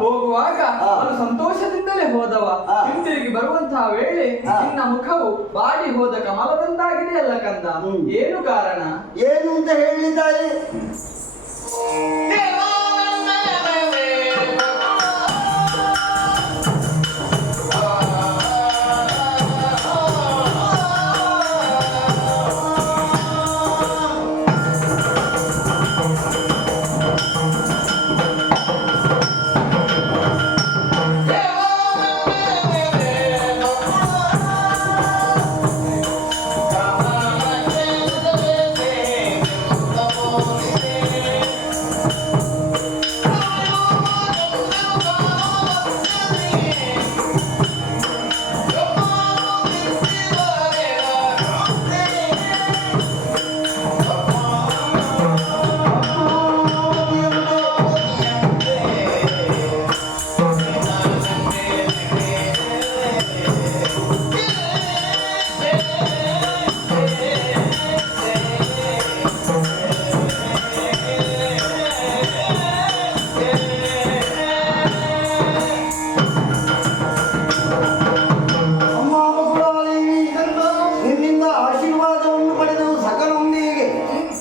ಹೋಗುವಾಗ ಅವನು ಸಂತೋಷದಿಂದಲೇ ಹೋದವ. ಹಿಂತಿರುಗಿ ಬರುವಂತಹ ವೇಳೆ ನಿನ್ನ ಮುಖವು ಬಾಡಿ ಹೋದ ಕಮಲದಂತಾಗಿದೆ ಅಲ್ಲ ಕಂದ. ಏನು ಕಾರಣ? ಏನು ಅಂತ ಹೇಳಿದ್ದಾರೆ?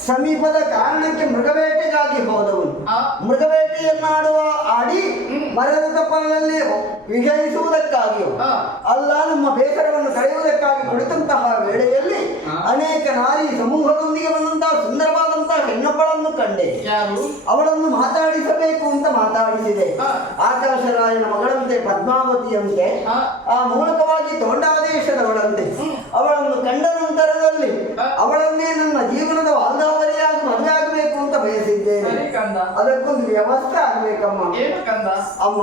ಸಮೀಪದ ಕಾರಣಕ್ಕೆ ಮೃಗಬೇಟೆಗಾಗಿ ಹೋದವನು. ಮೃಗಬೇಟೆಯನ್ನಾಡುವ ಆಡಿ ಮರದ ತಪ್ಪಲಲ್ಲಿ ವಿಜಯಿಸುವುದಕ್ಕಾಗಿಯೋ ಅಲ್ಲ ನಮ್ಮ ಬೇಸರವನ್ನು ಕಳೆಯುವುದಕ್ಕಾಗಿ ಕುಳಿತಂತಹ ವೇಳೆಯಲ್ಲಿ ಅನೇಕ ನಾರಿ ಸಮೂಹದೊಂದಿಗೆ ಬಂದಂತಹ ಸುಂದರವಾದಂತಹ ಹೆಣ್ಣೊಬ್ಬಳನ್ನು ಕಂಡೆ. ಅವಳನ್ನು ಮಾತಾಡಿಸಬೇಕು ಅಂತ ಮಾತಾಡಿಸಿದೆ. ಆಕಾಶರಾಯನ ಮಗಳಂತೆ, ಪದ್ಮಾವತಿಯಂತೆ, ಆ ಮೂಲಕವಾಗಿ ತೋಂಡಾದೇಶದವಳಂತೆ. ಅವಳನ್ನು ಕಂಡ ನಂತರದಲ್ಲಿ ಅವಳನ್ನೇ ನನ್ನ ಜೀವನದ ವಾಲ್ದಾವರಿಯಾಗಿ ಮದುವೆ ಆಗಬೇಕು ಅಂತ ಬಯಸಿದ್ದೇನೆ. ಅದಕ್ಕೊಂದು ವ್ಯವಸ್ಥೆ ಆಗ್ಬೇಕಮ್ಮ. ಅಮ್ಮ,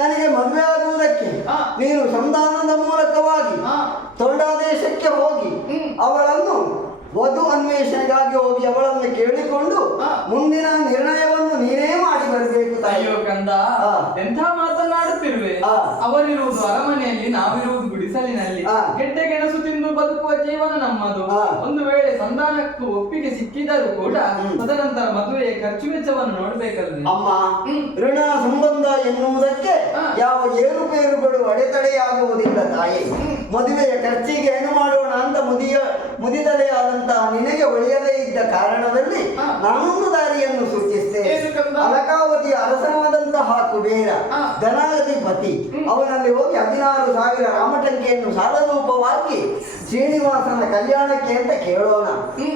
ನನಗೆ ಮದುವೆ ಆಗುವುದಕ್ಕೆ ನೀನು ಸಂಧಾನದ ಮೂಲಕವಾಗಿ ತೋಂಡಾದೇಶಕ್ಕೆ ಹೋಗಿ ಅವಳನ್ನು ವಧು ಅನ್ವೇಷಣೆಗಾಗಿ ಹೋಗಿ ಅವಳನ್ನು ಕೇಳಿಕೊಂಡು ಮುಂದಿನ ನಿರ್ಣಯವನ್ನು ನೀನೇ ಮಾಡಿ ಬರಬೇಕು. ಅಯ್ಯೋ ಕಂದ, ಎಂಥ ಮಾತನಾಡುತ್ತಿರುವೆ. ಅವರಿರುವುದು ಅರಮನೆಯಲ್ಲಿ, ನಾವಿರುವುದು ಗುಡಿಸಲಿನಲ್ಲಿ. ಗೆಡ್ಡೆ ಗೆಣಸು ತಿಂದು ಬದುಕುವ ಜೀವನ ನಮ್ಮದು. ಒಂದು ವೇಳೆ ಸಂಧಾನಕ್ಕೂ ಒಪ್ಪಿಗೆ ಸಿಕ್ಕಿದರೂ ಕೂಡ ತದನಂತರ ಮದುವೆಯ ಖರ್ಚು ವೆಚ್ಚವನ್ನು ನೋಡ್ಬೇಕಲ್ರಿ ಅಮ್ಮ. ಋಣ ಸಂಬಂಧ ಎನ್ನುವುದಕ್ಕೆ ಯಾವ ಏರುಪೇರುಗಳು ಅಡೆತಡೆಯಾಗುವುದಿಲ್ಲ ತಾಯಿ. ಮದುವೆಯ ಖರ್ಚಿಗೆ ಏನು ಮಾಡೋಣ ಅಂತ ಮುದಿದಲೇ ಆದಂತಹ ನಿನಗೆ ಒಳ್ಳೆಯದೇ ಇದ್ದ ಕಾರಣದಲ್ಲಿ ನಾನೊಂದು ದಾರಿಯನ್ನು ಸೂಚಿಸ್ತೇನೆ. ಅಲಕಾವತಿಯ ಅರಸನಾದಂತಹ ಕುಬೇರ ಧನಾಧಿಪತಿ ಅವನಲ್ಲಿ ಹೋಗಿ 16,000 ರಾಮಟಂಕೆಯನ್ನು ಸಾಲರೂಪವಾಗಿ ಶ್ರೀನಿವಾಸನ ಕಲ್ಯಾಣಕ್ಕೆ ಅಂತ ಕೇಳೋಣ,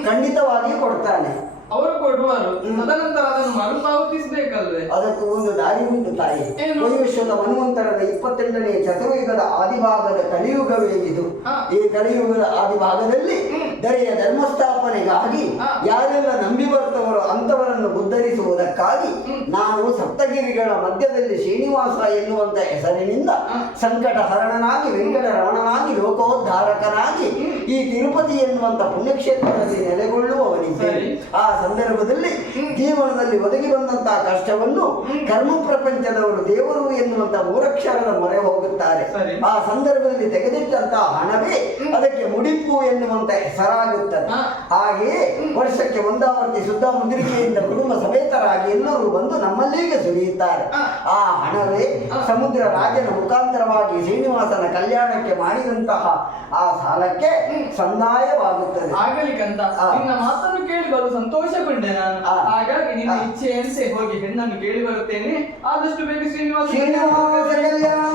ಖಂಡಿತವಾಗಿ ಕೊಡ್ತಾನೆ. ಅವರು ಕೊಡುವರು, ತದನಂತರ ಅದನ್ನು ಮರುಪಾವತಿಸಬೇಕಲ್ವೇ? ಅದಕ್ಕೂ ಒಂದು ದಾರಿ ಉಂಟು ತಾಯಿ. ವೈವಶ್ವತ ಮನ್ವಂತರದ 28ನೇ ಚತುರ್ಯುಗದ ಆದಿಭಾಗದ ಕಲಿಯುಗವೇ ಇದು. ಈ ಕಲಿಯುಗದ ಆದಿಭಾಗದಲ್ಲಿ ದರೆಯ ಧರ್ಮಸ್ಥಾಪನೆಗಾಗಿ ಯಾರೆಲ್ಲ ನಂಬಿ ಬರ್ತವರೋ ಅಂತವರನ್ನು ಉದ್ಧರಿಸುವುದಕ್ಕಾಗಿ ನಾನು ಸಪ್ತಗಿರಿಗಳ ಮಧ್ಯದಲ್ಲಿ ಶ್ರೀನಿವಾಸ ಎನ್ನುವಂತ ಹೆಸರಿನಿಂದ ಸಂಕಟ ಹರಣನಾಗಿ ವೆಂಕಟರಮಣನಾಗಿ ಲೋಕೋದ್ಧಾರಕನಾಗಿ ಈ ತಿರುಪತಿ ಎನ್ನುವಂತ ಪುಣ್ಯಕ್ಷೇತ್ರದಲ್ಲಿ ನೆಲೆಗೊಳ್ಳುವವನಿದ್ದೇನೆ. ಆ ಸಂದರ್ಭದಲ್ಲಿ ಜೀವನದಲ್ಲಿ ಒದಗಿ ಬಂದಂತಹ ಕಷ್ಟವನ್ನು ಕರ್ಮ ಪ್ರಪಂಚದವರು ದೇವರು ಎನ್ನುವಂತ ಮೂರಕ್ಷರದ ಮೊರೆ ಹೋಗುತ್ತಾರೆ. ಆ ಸಂದರ್ಭದಲ್ಲಿ ತೆಗೆದಿಟ್ಟಂತಹ ಹಣವೇ ಅದಕ್ಕೆ ಮುಡಿಪು ಎನ್ನುವಂತ ಹೆಸರಾಗುತ್ತದೆ. ಹಾಗೆಯೇ ವರ್ಷಕ್ಕೆ ಒಂದಾವರ್ತಿ ಶುದ್ಧ ಮುದ್ರಿಕೆಯಿಂದ ಕುಟುಂಬ ಸಮೇತರಾಗಿ ಎಲ್ಲರೂ ಬಂದು ನಮ್ಮಲ್ಲಿಗೆ ಸುರಿಯುತ್ತಾರೆ. ಆ ಹಣವೇ ಸಮುದ್ರ ರಾಜನ ಮುಖಾಂತರವಾಗಿ ಶ್ರೀನಿವಾಸನ ಕಲ್ಯಾಣಕ್ಕೆ ಮಾಡಿದಂತಹ ಆ ಸಾಲಕ್ಕೆ ಸಂದಾಯವಾಗುತ್ತದೆ. ಆಗಲಿಕ್ಕಂತ ನಿನ್ನ ಮಾತನ್ನು ಕೇಳಿ ಬರು ಸಂತೋಷಗೊಂಡೆ ನಾನು. ಹಾಗಾಗಿ ನಿನ್ನ ಇಚ್ಛೆಯಂತೆ ಹೋಗಿ ಹೆಣ್ಣನ್ನು ಕೇಳಿ ಬರುತ್ತೇನೆ. ಆದಷ್ಟು ಬೇಗ ಶ್ರೀನಿವಾಸ ಕಲ್ಯಾಣ